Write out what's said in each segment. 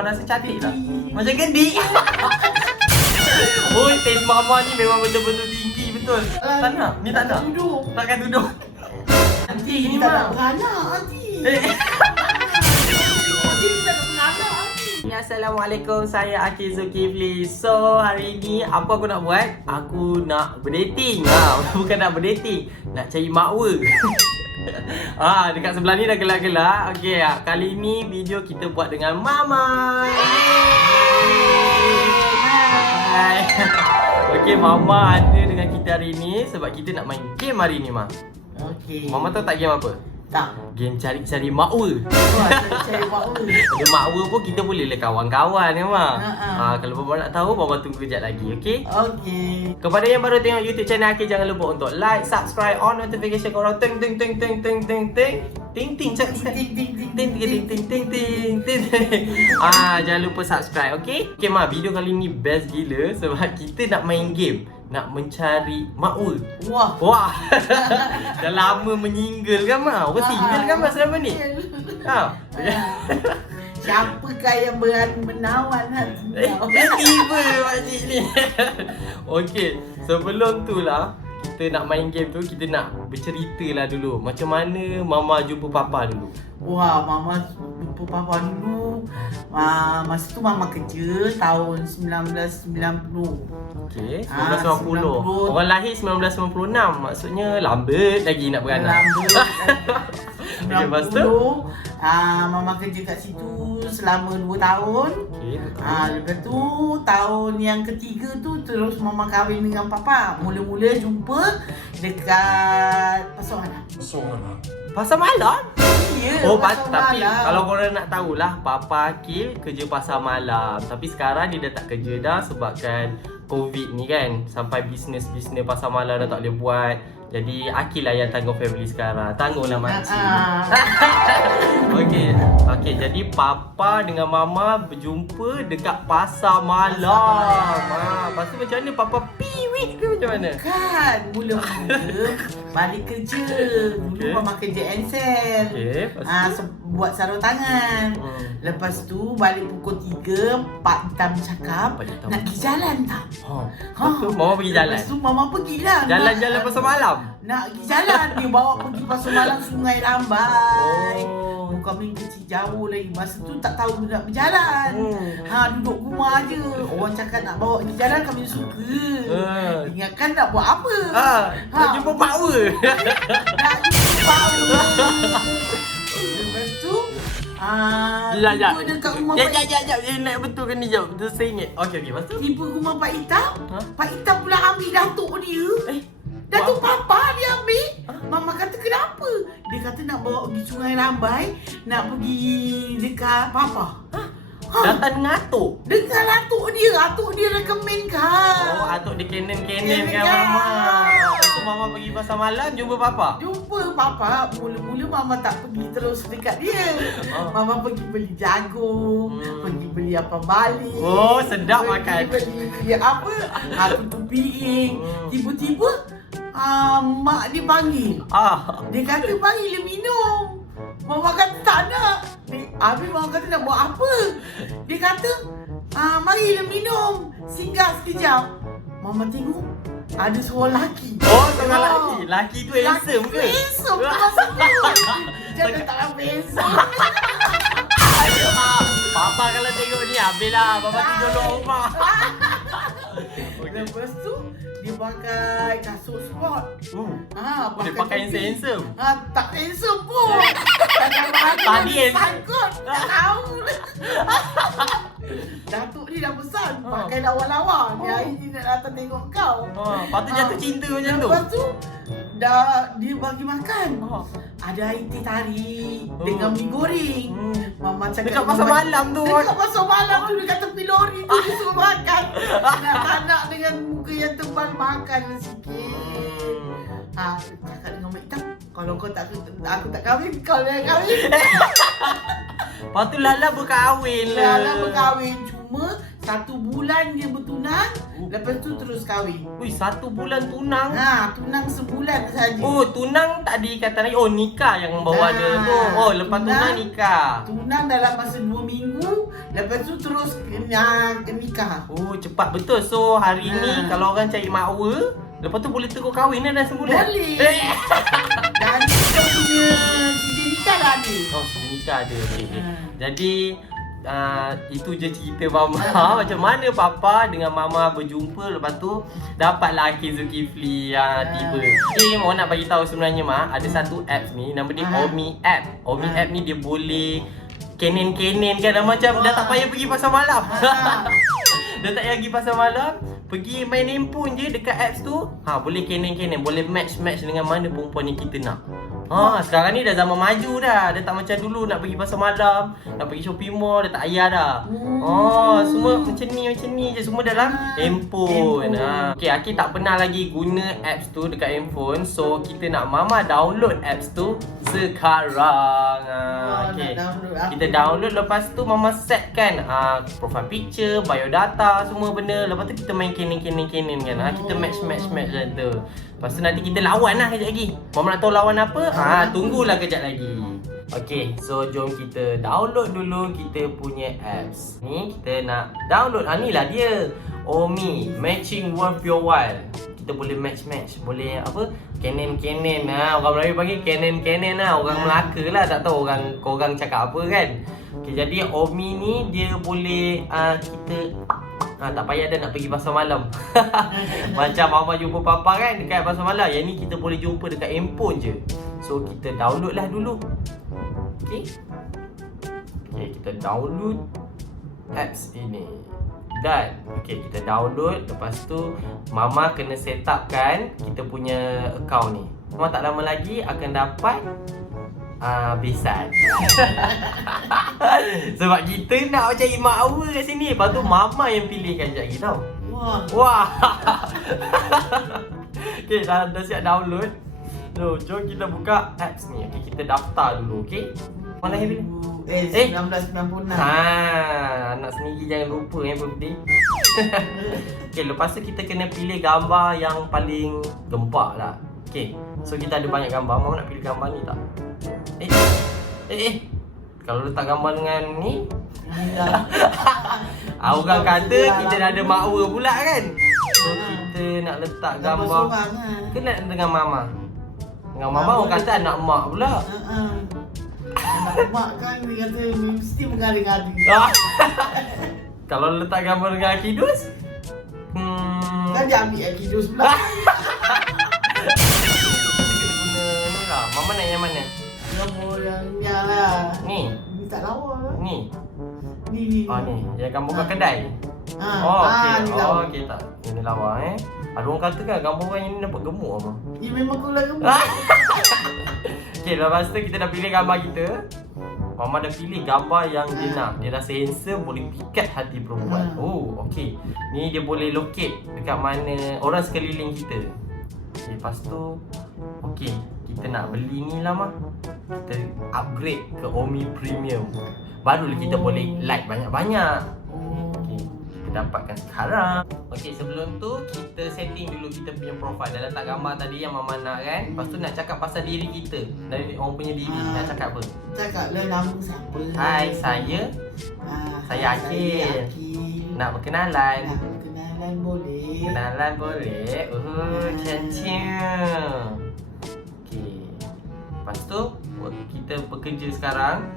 Mama rasa cantik tak? Macam gedik. Oh, taste Mama ni memang betul-betul tinggi betul. Tak nak? Ni tak nak? Duduk. Takkan duduk. Nanti ni tak nak beranak nanti. Nanti tak nak beranak nanti. Assalamualaikum, saya Akil Zulkifli. So, hari ni apa aku nak buat? Aku nak berdating. Bukan nak berdating, nak cari makwa. Dekat sebelah ni dah gelak-gelak. Okey, kali ni video kita buat dengan Mama. Hai. Okey, Mama ada dengan kita hari ni sebab kita nak main game hari ni, Ma. Okey. Mama tahu tak game apa? Tak. Game cari-cari makwa. Cari makwa. Ada makwa pun kita boleh lah kawan-kawan ya, Ma. Ha. Kalau Mama nak tahu, Mama tunggu kejap lagi, okey? Okey. Kepada yang baru tengok YouTube channel Akil, jangan lupa untuk like, subscribe, on notification korang. Ting ting ting ting ting ting ting. Ting ting cakap. Ting ting ting Ting ting ting ting ting ting. Jangan lupa subscribe, okey? Okey, Ma, video kali ni best gila sebab kita nak main game. Nak mencari makwa. Wah. Dah lama menyinggol kan, Ma? Orang single kan, Ma, selama ni? Siapakah yang berani menawan hati kau? Tiba makcik ni. Okey, sebelum tu lah kita nak main game tu, kita nak bercerita lah dulu. Macam mana Mama jumpa Papa dulu? Wah, Mama jumpa Papa dulu. Masa tu Mama kerja tahun 1990. Okey, 1990. Orang lahir 1996. Maksudnya lambat lagi nak beranak. Lambat. Okey, lepas tu? Mama kerja kat situ selama 2 tahun. Okey, Lepas tu tahun yang ketiga tu terus Mama kahwin dengan Papa. Mula-mula jumpa dekat Pasar Malam. Pasar malam? Ya, Tapi kalau korang nak tahulah, Papa Akil kerja pasar malam. Tapi sekarang dia dah tak kerja dah sebabkan COVID ni kan. Sampai bisnes-bisnes pasar malam dah tak boleh buat. Jadi Akil lah yang tanggung family sekarang. Tanggunglah makcik. Okey, jadi Papa dengan Mama berjumpa dekat pasar malam. Lepas tu macam mana? Papa piwik ke macam mana? Kan, mula-mula balik kerja. Dulu Mama kerja Ansel. Okey, lepas tu? Buat sarung tangan. Lepas tu balik pukul 3, Pak Hitam cakap, nak pergi jalan tak? Lepas tu Mama pergi jalan? Lepas tu Mama pergi lah. Jalan-jalan pasar malam? Nak pergi jalan. Dia bawa pergi pasar malam Sungai Rambai. Kami kecil jauh lagi. Masa tu tak tahu nak berjalan. Duduk rumah aje. Orang cakap nak bawa pergi jalan, kami suka. Ingatkan nak buat apa? Nak jumpa makwa. Nak jumpa makwa. Lepas tu tiba dekat rumah Sekejap. Nak betulkan ni jap. Betul saya ingat. Okey, lepas tu? tiba rumah Pak Hitam. Pak Hitam pula ambil datuk dia. Datuk Papa dia ambil. Mama kata kenapa? Dia kata nak bawa pergi Sungai Rambai. Nak pergi dekat Papa. Datang dengan atuk? Dengan atuk dia rekomenkan. Atuk dia canon kan Mama. Lepas tu Mama pergi pasar malam jumpa Papa? Jumpa Papa. Mula-mula Mama tak pergi terus dekat dia. Mama pergi beli jagung, pergi beli apa balik. Sedap makan. Beli apa? Tutup piring. Tiba-tiba mak dia panggil. Dia kata panggil dia minum. Mama kata tak nak. Habis Mama kata nak buat apa? Dia kata marilah minum. Singgah sekejap. Mama tengok ada seorang lelaki. Seorang lelaki? Lelaki tu handsome ke? Handsome masa tu. Jangan tak nampak handsome. Papa kalau tengok ni habislah. Papa tidur luar rumah. Lepas tu dia pakai kasut sport. Dia pakai handsome. Tak handsome pun. Tadi sangkut. Tak tahu. Datuk ni dah pesan pakai lawa-lawa. Ni hari ni nak datang tengok kau. Lepas tu jatuh cinta macam tu. Lepas tu dia bagi makan. Ada air teh tarik dengan mi goreng. Mama cakap dekat pasar malam tu. Dekat pasar malam tu dekat tepi lori tu dia suruh makan. Anak-anak dengan muka yang tebal makan sikit. Cakap dengan Mak Hitam, kalau kau tak aku tak kahwin, kau yang kahwin. Lepas tu Lala berkahwin lah. Lala berkahwin. Cuma 1 bulan dia bertunang, lepas tu terus kahwin. Ui, 1 bulan tunang. Tunang sebulan saja. Oh, tunang tak diikatan lagi. Oh, nikah yang bawa dia tu. Oh, lepas tunang nikah. Tunang dalam masa 2 minggu, lepas tu terus nikah. Oh, cepat betul. So, hari ni kalau orang cari makwa, lepas tu boleh terus kahwin dah sebulan. Boleh. Dan kita punya sijil nikah dah ada. Oh, sijil nikah ada. Okay. Jadi, itu je cerita Mama. Macam mana Papa dengan Mama berjumpa, lepas tu dapatlah Akil Zulkifli tiba. Mau nak bagi tahu sebenarnya ada satu apps ni, nama dia Omi App. Omi App ni dia boleh kenen-kenen kan, macam dah tak payah pergi pasar malam. Dah tak payah pergi pasar malam, pergi main handphone je dekat apps tu. Boleh kenen-kenen, boleh match-match dengan mana perempuan yang kita nak. Sekarang ni dah zaman maju dah. Dah tak macam dulu nak pergi pasar malam, nak pergi shopping mall, dah tak payah dah. Semua macam ni je, semua dalam handphone. Okay, Akil tak pernah lagi guna apps tu dekat handphone. So, kita nak Mama download apps tu sekarang. Okay, kita download, lepas tu Mama setkan profile picture, biodata, semua benda. Lepas tu kita main kenen-kenen kan. Kita match macam tu. Lepas tu nanti kita lawan lah kejap lagi. Mama nak tahu lawan apa? Tunggulah kejap lagi. Okay, so jom kita download dulu kita punya apps. Ni kita nak download. Ni lah dia. Omi, Matching Worth Your While. Kita boleh match-match. Boleh apa? Kenen-kenen. Orang Melayu panggil kenen-kenen lah. Orang Melaka lah. Tak tahu korang cakap apa kan. Okay, jadi Omi ni dia boleh kita tak payah dah nak pergi pasar malam. Macam Mama jumpa Papa kan dekat pasar malam. Yang ni kita boleh jumpa dekat handphone je. So kita download lah dulu. Okay, kita download apps ini. Dan kita download. Lepas tu Mama kena set up kan kita punya account ni. Mama tak lama lagi akan dapat besan. Sebab kita nak cari makwa kat sini. Lepas tu Mama yang pilihkan sekejap lagi tau. Wah. Okay, dah siap download. So, jom kita buka apps ni. Okay, kita daftar dulu. Okay, mana yang pilih? 1996. Anak sendiri jangan lupa birthday. Okay, lepas tu kita kena pilih gambar yang paling gempak lah. Okay, so kita ada banyak gambar. Mau nak pilih gambar ni tak? Kalau letak gambar dengan ni, orang kata kita dah ada makwa pula kan. So kita nak letak gambar ke nak dengan Mama? Dengan Mama orang kata anak mak pula. Anak mak kan dia kata mesti mengaring-aring. Kalau letak gambar dengan Akidus, kan dia ambil Akidus pula. Mama nak yang mana? Gambar yang ni lah. Ni? Ni tak lawa lah. Ni? Ni. Ni. Yang gambar kat kedai? Ni lawa. Okay tak. Ini lawa Ada orang kata kan gambar orang yang ni dapat gemuk apa? Dia memang kulah gemuk. Okay, lepas tu kita dah pilih gambar kita. Mama dah pilih gambar yang dia nak. Dia rasa handsome, boleh pikat hati perempuan. Okay. Ni dia boleh locate dekat mana orang sekeliling kita. Okay, lepas tu kita nak beli ni lah Mak. Kita upgrade ke Omi Premium. Barulah kita boleh like banyak-banyak. Kita dapatkan sekarang. Sebelum tu kita setting dulu kita punya profile. Dah letak gambar tadi yang Mama nak kan. Lepas tu nak cakap pasal diri kita. Dari orang punya diri. Nak cakap apa? Cakaplah nama siapa. Hai, saya Akil. Nak berkenalan. Kenalan boleh. Kenalan boleh. Ciao. Lepas tu kita bekerja sekarang.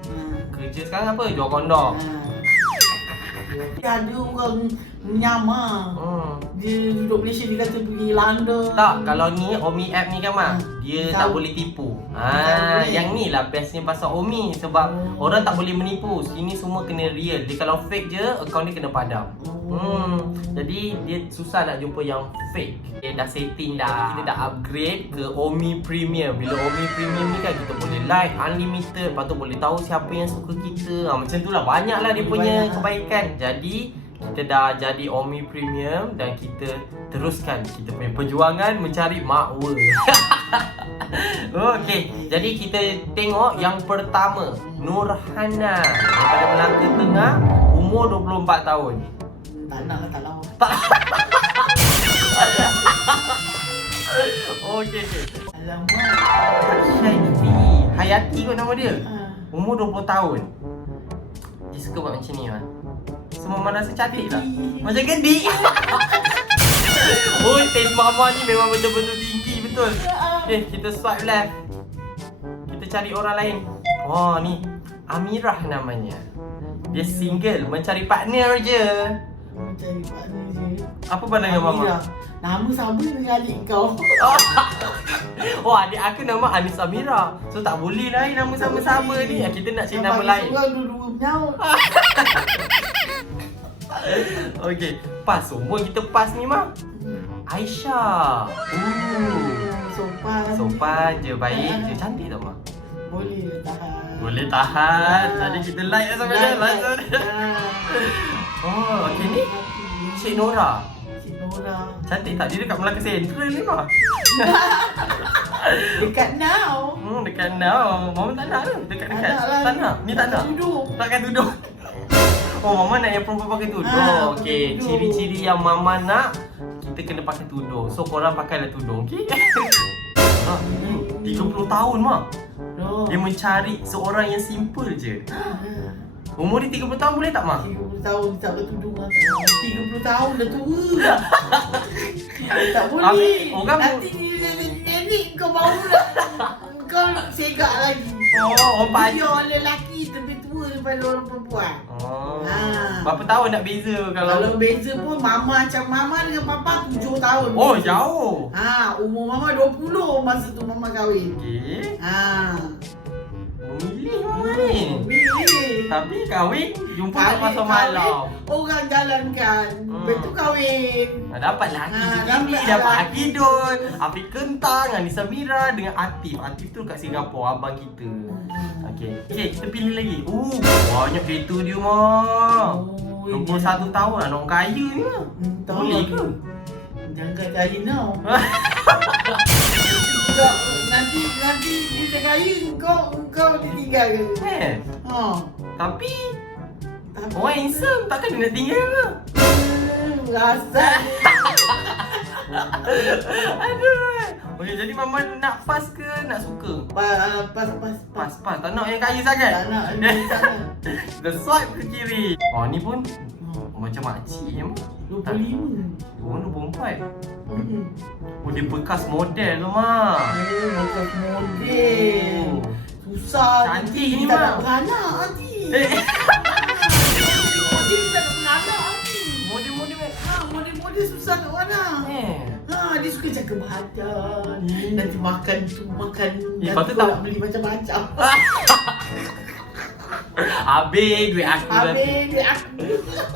Kerja sekarang apa? Jual kondom. Ada orang menyamar. Dia duduk Malaysia, dia kata pergi London. Tak, kalau ni Omi App ni kan Mak, dia tak boleh tipu. Yang ni lah bestnya pasal Omi. Sebab orang tak boleh menipu. Sini semua kena real. Dia kalau fake je, akaun dia kena padam. Jadi dia susah nak jumpa yang fake. Dia dah setting dah. Kita dah upgrade ke Omi Premium. Bila Omi Premium ni kan kita boleh like unlimited. Lepas tu boleh tahu siapa yang suka kita. Macam tu lah, banyak lah dia punya kebaikan. Jadi kita dah jadi Omi Premium dan kita teruskan kita punya perjuangan mencari makwa. Jadi kita tengok yang pertama, Nurhana daripada Melaka Tengah, umur 24 tahun. Tak nak lah, tak lama. Okey. Alamak. Hayati kot nama dia. Ha. Umur 20 tahun. Dia suka buat macam ni lah. So Mama rasa cantik tak? Macam gedik. Oh, taste Mama ni memang betul-betul tinggi, betul. Okay, kita swipe left. Kita cari orang lain. Oh, ni Amirah namanya. Dia single, mencari partner je. Mencari partner je. Apa pandangan Mama? Amira. Nama sama dengan adik kau. Oh, adik aku nama Anis Amira. So tak boleh lah nama sama-sama ni. Kita nak cari nama lain. Seorang dua-dua menyaut. Okey, pas umur kita pas ni mah. Aisyah. Sopan je, baik je, cantik tak mah? Boleh tahan. Boleh tahan. Jadi kita like lah sampai dia. Oh, okey ni Cik Nora. Cik Nora. Cantik tak? Dia dekat Melaka Central ni mah. Dekat now. Dekat now. Mama tak nak ke? Dekat-dekat. Tak nak lah. Tak nak. Ni tak nak. Tudung. Takkan tudung. Oh, Mama nak yang perempuan pakai tudung. Ha, Okey, pakai tudung. ciri-ciri yang Mama nak, kita kena pakai tudung. So korang pakailah tudung, okey? 30 tahun mah. Oh. Dia mencari seorang yang simple je. Umur dia 30 tahun boleh tak, Mak? 30 tahun tak bertudung lah. 30 tahun dah tua. Tak boleh. Habis, orang nanti dia nenek kau baru lah. Kau segak lagi. Oh, orang Dia orang lelaki lebih tua daripada orang perempuan. Oh. Ha. Berapa tahun nak beza Kalau beza pun mama macam mama dengan papa 7 tahun. Oh, jauh. Ha, umur mama 20 masa tu mama kahwin. Okey. Ha. Memilih Mama ni. Pilih. Tapi kahwin jumpa kat pasar Kahwin, malam. orang jalankan. Betul kahwin. Dapat laki Ha, Zulkifli, dapat dapat laki. Akidun, Afiq Kentang, Anissa Mira dengan Atif. Atif tu kat Singapura, abang kita. Okey, kita pilih lagi. Banyak kereta dia mah. 21 tahun lah, orang kaya ni mah. Boleh ke? Jangan kaya now. Nanti dia kaya kau ditinggal ke? Ha. Tapi orang handsome, takkan dia nak tinggal ke? Rasa. Aduh. Okey, jadi Mama nak pas ke nak suka? Pas. Pas. Tak nak yang kaya sangat? Tak nak dia sana. Kita swipe ke kiri. Oh, ni pun macam makcik ya, Mak. 25. Orang 24. Oh, dia bekas model tu, Mak. Bekas model. Susah. Cantik ni, Tak nak Mak. beranak nanti. Model tak nak beranak nanti. Model susah nak beranak. Dia suka jaga badan. Nanti makan tu makan. Lepas tu kau tak- nak beli macam-macam. Habis duit aku dah. Habis dia aku.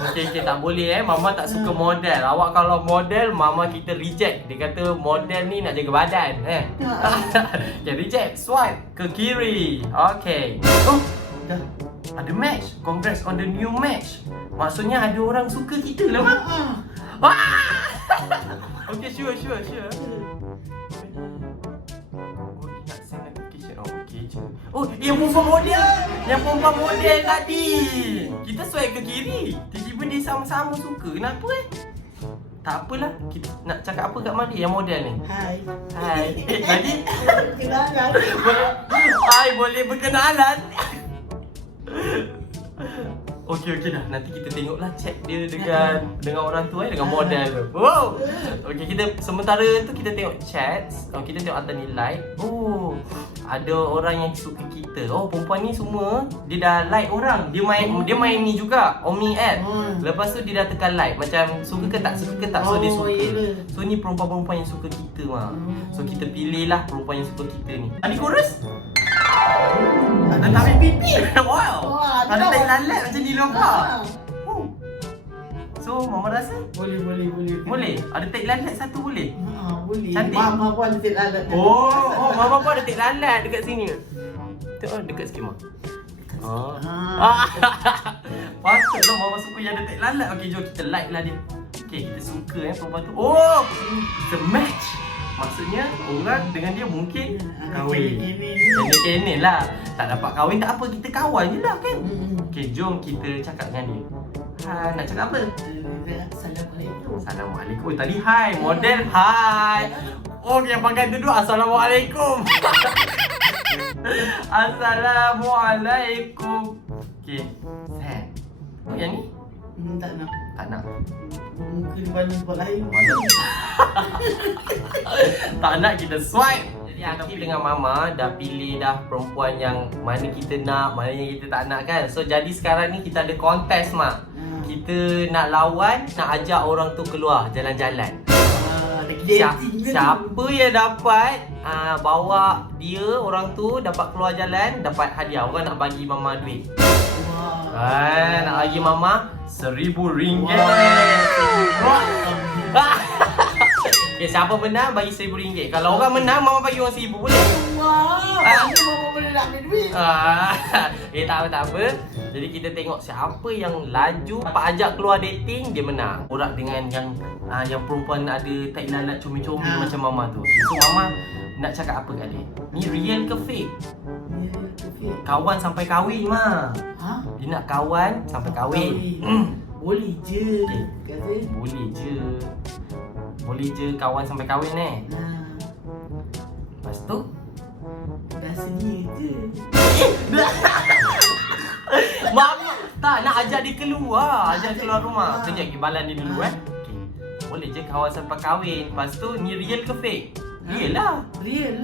Okey, tak boleh Mama tak suka model. Awak kalau model, Mama kita reject. Dia kata model ni nak jaga badan Okay, reject. Swipe ke kiri. Okey. Oh, Dah. ada match. Congrats on the new match. Maksudnya ada orang suka kita lah, Mak. Ha. Okay, sure. Oh, dia nak send notification. Oh, okay je. Oh, yang perempuan model tadi. Kita swipe ke kiri. Tiba-tiba dia sama-sama suka. Kenapa Tak apalah. Kita nak cakap apa kat Mak dia yang model ni? Hai. Jadi Kenalan. Hai, boleh berkenalan. Okey dah. Nanti kita tengoklah chat dia dengan orang tu dengan model tu. Wow. Okey, kita sementara tu kita tengok chat. Kita tengok atas ni like. Oh, ada orang yang suka kita. Oh, perempuan ni semua dia dah like orang. Dia main ni juga, Omni app. Lepas tu dia dah tekan like macam suka ke tak. So dia suka. So ni perempuan-perempuan yang suka kita mah. So kita pilih lah perempuan yang suka kita ni. Ada chorus? Ada tapi pipi. Wow. Wah, Ada ada tak tak? lalat macam ni lomba. So Mama rasa Boleh. boleh. Ada tek lalat satu boleh. Boleh. Cantik. Mama pun ada tek lalat. Oh, Mama pun ada tek lalat dekat sini. Tengok dekat sikit Mak. Patutlah Mama suka yang ada tek lalat. Okey, jom kita like lah dia. Okey, kita suka perempuan tu. Oh, it's a match. Maksudnya orang dengan dia mungkin kahwin. Kene lah. Tak dapat kahwin tak apa, kita kawan je lah kan. Okey, jom kita cakap dengan dia. Hai, nak cakap apa? Assalamualaikum. Assalamualaikum. Tadi hai, model hai. Oh, yang pakai duduk Assalamualaikum. Assalamualaikum. Okey. Set. Oh, yang ni? Tak nak. Tak nak. Muka di mana tempat lain. Mana? Tak nak kita swipe. Jadi Akif dengan Mama dah pilih dah perempuan yang mana kita nak, mana yang kita tak nak kan. So jadi sekarang ni kita ada kontes Mak. Kita nak lawan, nak ajak orang tu keluar jalan-jalan. Siapa yang dapat bawa dia orang tu dapat keluar jalan, dapat hadiah. Orang nak bagi Mama duit. Nak bagi Mama RM1,000. Okay, siapa menang bagi RM1,000. Kalau orang menang, Mama bagi orang RM1,000 boleh? Mama boleh nak ambil duit. Tak apa. Jadi kita tengok siapa yang laju dapat ajak keluar dating, dia menang. Borak dengan yang perempuan ada tak lalat comel-comel macam Mama tu. So Mama nak cakap apa kat dia? Ni real ke fake? Kawan sampai kahwin Ma. Dia nak kawan sampai kahwin. Boleh je. Kata Boleh je kawan sampai kahwin Lepas tu dah sedia je. Mama tak nak ajak dia keluar, ajak keluar rumah. Kejap balan dia dulu Okay. Boleh je kawan sampai kahwin. Lepas tu ni real ke fake? Real lah. Real.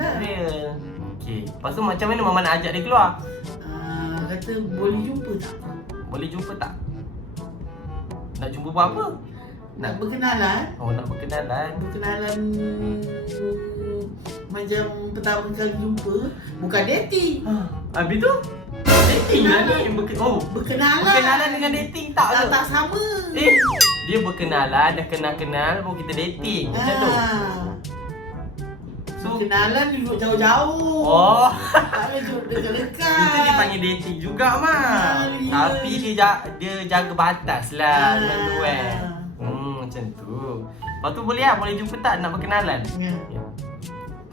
Okay. Lepas tu macam mana Mama nak ajak dia keluar? Kata boleh jumpa tak? Boleh jumpa tak? Nak jumpa buat apa? Nak berkenalan. Nak berkenalan. Berkenalan macam pertama kali jumpa. Bukan dating. Habis tu? Dating lah ni. Berkenalan. Berkenalan dengan dating tak ke? Tak sama. Dia berkenalan, dah kenal-kenal, baru kita dating. Macam tu. So, kenalan duduk jauh-jauh. Tak boleh duduk dekat-dekat. Itu dia panggil dating juga Mak. Tapi dia jaga batas lah dengan duel. Macam tu. Lepas tu boleh lah, boleh jumpa tak nak berkenalan? Ya.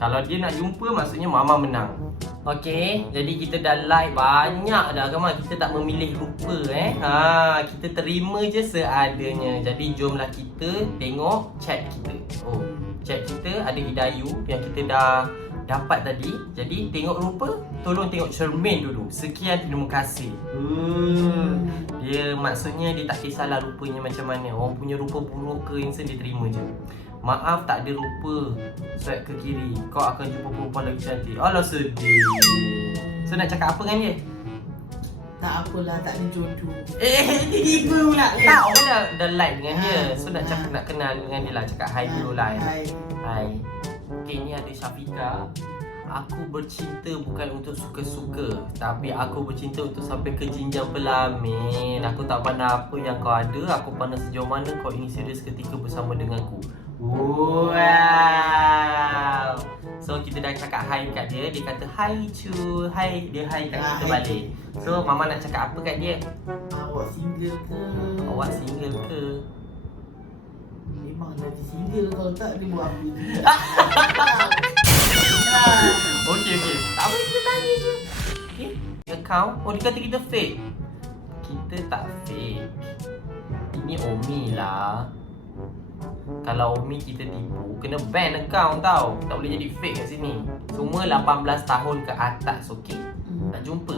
Kalau dia nak jumpa, maksudnya Mama menang. Okey, jadi kita dah like banyak dah kan Mak. Kita tak memilih rupa kita terima je seadanya. Jadi jomlah kita tengok chat kita. Chat kita ada Hidayu yang kita dah dapat tadi. Jadi tengok rupa, tolong tengok cermin dulu. Sekian, terima kasih. Dia maksudnya dia tak kisahlah rupanya macam mana. Orang punya rupa buruk ke handsome dia terima je. Maaf tak ada rupa. Swipe ke kiri, kau akan jumpa perempuan lagi cantik. Alah sedih. So nak cakap apa dengan dia? Tak apalah, tak ada jodoh. Tiba pula. Tak, orang dah like dengan dia. So nak cakap, nak kenal dengan dia lah. Cakap hi dulu lah. Hi. Okay, ni ada Syafiqah. Aku bercinta bukan untuk suka-suka, tapi aku bercinta untuk sampai ke jenjang pelamin. Aku tak pandang apa yang kau ada, aku pandang sejauh mana kau ingin serius ketika bersama denganku. Wow. So kita dah cakap hi kat dia. Dia kata hi cu. Hi. Dia hi kat kita balik. So Mama nak cakap apa kat dia? Awak single ke? Awak single ke? Memang lagi single. Kalau tak dia buat apa? Okey. Tak apa, kita tanya je. Okay. Account. Dia kata kita fake. Kita tak fake. Ini Omi lah. Kalau Umi kita tipu, kena ban account tau. Tak boleh jadi fake kat sini. Semua 18 tahun ke atas, okey? Nak jumpa.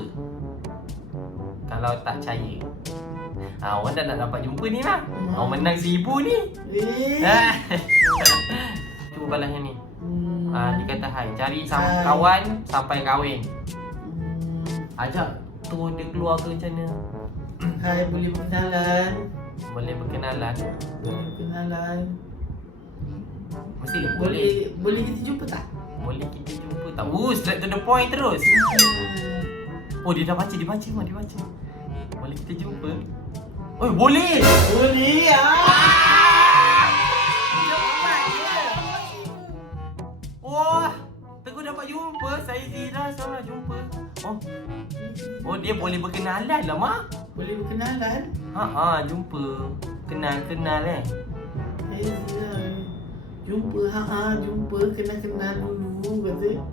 Kalau tak percaya, orang dah nak dapat jumpa ni lah. Orang menang RM1,000 ni. Cuba balas yang ni. Dia kata hai, cari kawan sampai kahwin. Ajak tu dia keluar ke macam mana? Hai, boleh berkenalan. Boleh berkenalan. Mesti Boleh kita jumpa tak? Boleh kita jumpa tak? Straight to the point terus. Dia dah baca, dia baca. Boleh kita jumpa? Boleh! Boleh Teguh dapat jumpa. Saya Zira sekarang nak jumpa. Dia boleh berkenalan lah Mak. Boleh berkenalan? Jumpa. Kenal Jumpa, jumpa, kenal dulu kata.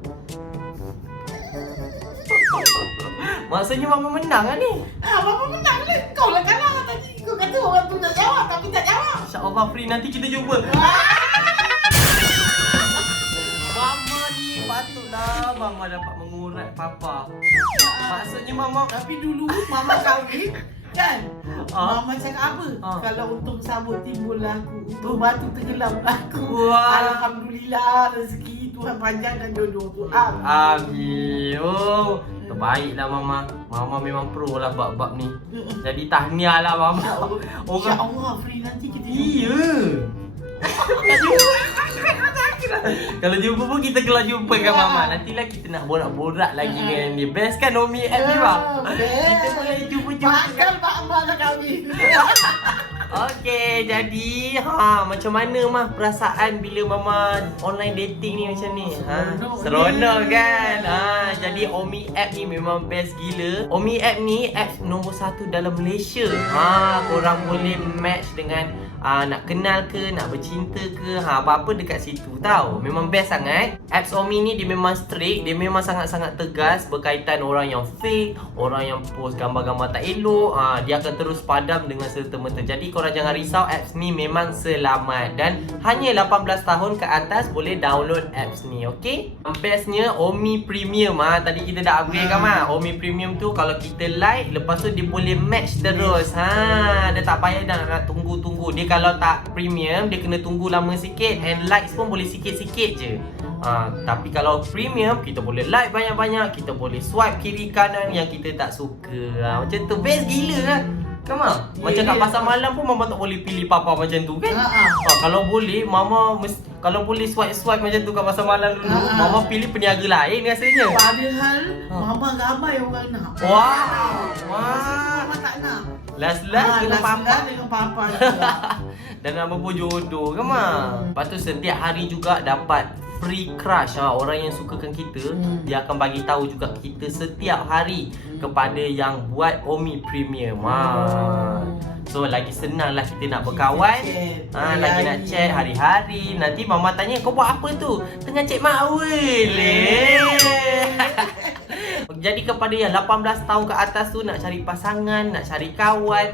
Maksudnya Mama menang lah ni. Mama menang lah. Kau lah kalah tadi. Kau kata kata orang tu nak jawab tapi tak jawab. InsyaAllah free, nanti kita jumpa. Mama ni patutlah Mama dapat mengurat Papa. Maksudnya Mama, Tapi dulu Mama kahwin kan? Mama cakap apa? Kalau untung sabut timbul aku, untung batu tenggelam aku. Wah. Alhamdulillah rezeki Tuhan panjang dan jodoh tu. Amin. Oh, terbaiklah Mama. Mama memang pro lah bab-bab ni. Jadi tahniah lah Mama. InsyaAllah free nanti kita jumpa. Iya. Kalau jumpa pun kita keluar jumpa kan Mama. Nantilah kita nak borak-borak lagi dengan dia. Best kan Omi app ni Bang? Kita boleh jumpa-jumpa. Makan mak-mak dah kahwin. Okey, jadi macam mana Mah perasaan bila Mama online dating ni macam ni? Seronok kan? Jadi Omi app ni memang best gila. Omi app ni app nombor 1 dalam Malaysia. Korang boleh match dengan nak kenal ke, nak bercinta ke, apa-apa dekat situ tau. Memang best sangat. Apps Omi ni dia memang strict, dia memang sangat-sangat tegas berkaitan orang yang fake, orang yang post gambar-gambar tak elok, dia akan terus padam dengan serta-merta. Jadi korang jangan risau, apps ni memang selamat dan hanya 18 tahun ke atas boleh download apps ni, okey? Bestnya Omi Premium. Tadi kita dah upgrade kan Omi Premium tu kalau kita like, lepas tu dia boleh match terus. Dia tak payah dah nak tunggu-tunggu. Dia kalau tak premium, dia kena tunggu lama sikit and likes pun boleh sikit-sikit je. Tapi kalau premium, kita boleh like banyak-banyak, kita boleh swipe kiri kanan yang kita tak suka. Macam tu best gila kan? Kan macam kat pasar malam pun Mama tak boleh pilih Papa macam tu kan? Kalau boleh Mama kalau boleh swipe macam tu kat pasar malam dulu, Mama pilih peniaga lain rasanya. Padahal Mama ramai orang nak. Mama tak nak. Last dengan Papa. Dengan Papa. Dan nama pun jodoh kan Lepas tu setiap hari juga dapat free crush. Orang yang sukakan kita, dia akan bagi tahu juga kita setiap hari kepada yang buat Omi Premium. So lagi senang lah kita nak berkawan. Lagi nak chat hari-hari. Nanti Mama tanya, kau buat apa tu? Tengah chat Mak Wil. Jadi kepada yang 18 tahun ke atas tu nak cari pasangan, nak cari kawan,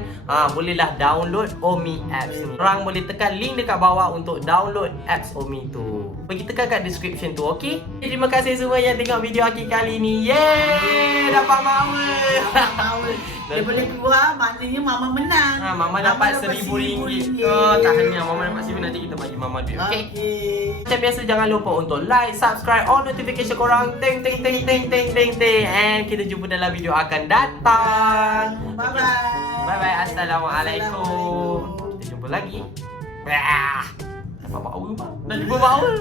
bolehlah download Omi apps ni. Korang boleh tekan link dekat bawah untuk download apps Omi tu. Pergi tekan kat description tu, okey? Terima kasih semua yang tengok video Aki kali ni. Yeay! Dapat Mawel. Dia boleh keluar, maknanya Mama menang. Mama dapat RM1,000. Tahniah, Mama dapat RM1,000. Nanti kita bagi Mama duit, okey? Macam biasa, jangan lupa untuk like, subscribe, on notification korang. Ting ting ting ting ting ting ting. And kita jumpa dalam video akan datang. Bye-bye. Bye-bye. Assalamualaikum. Kita jumpa lagi. Dapat Mawel, Mak. Dah jumpa Mawel.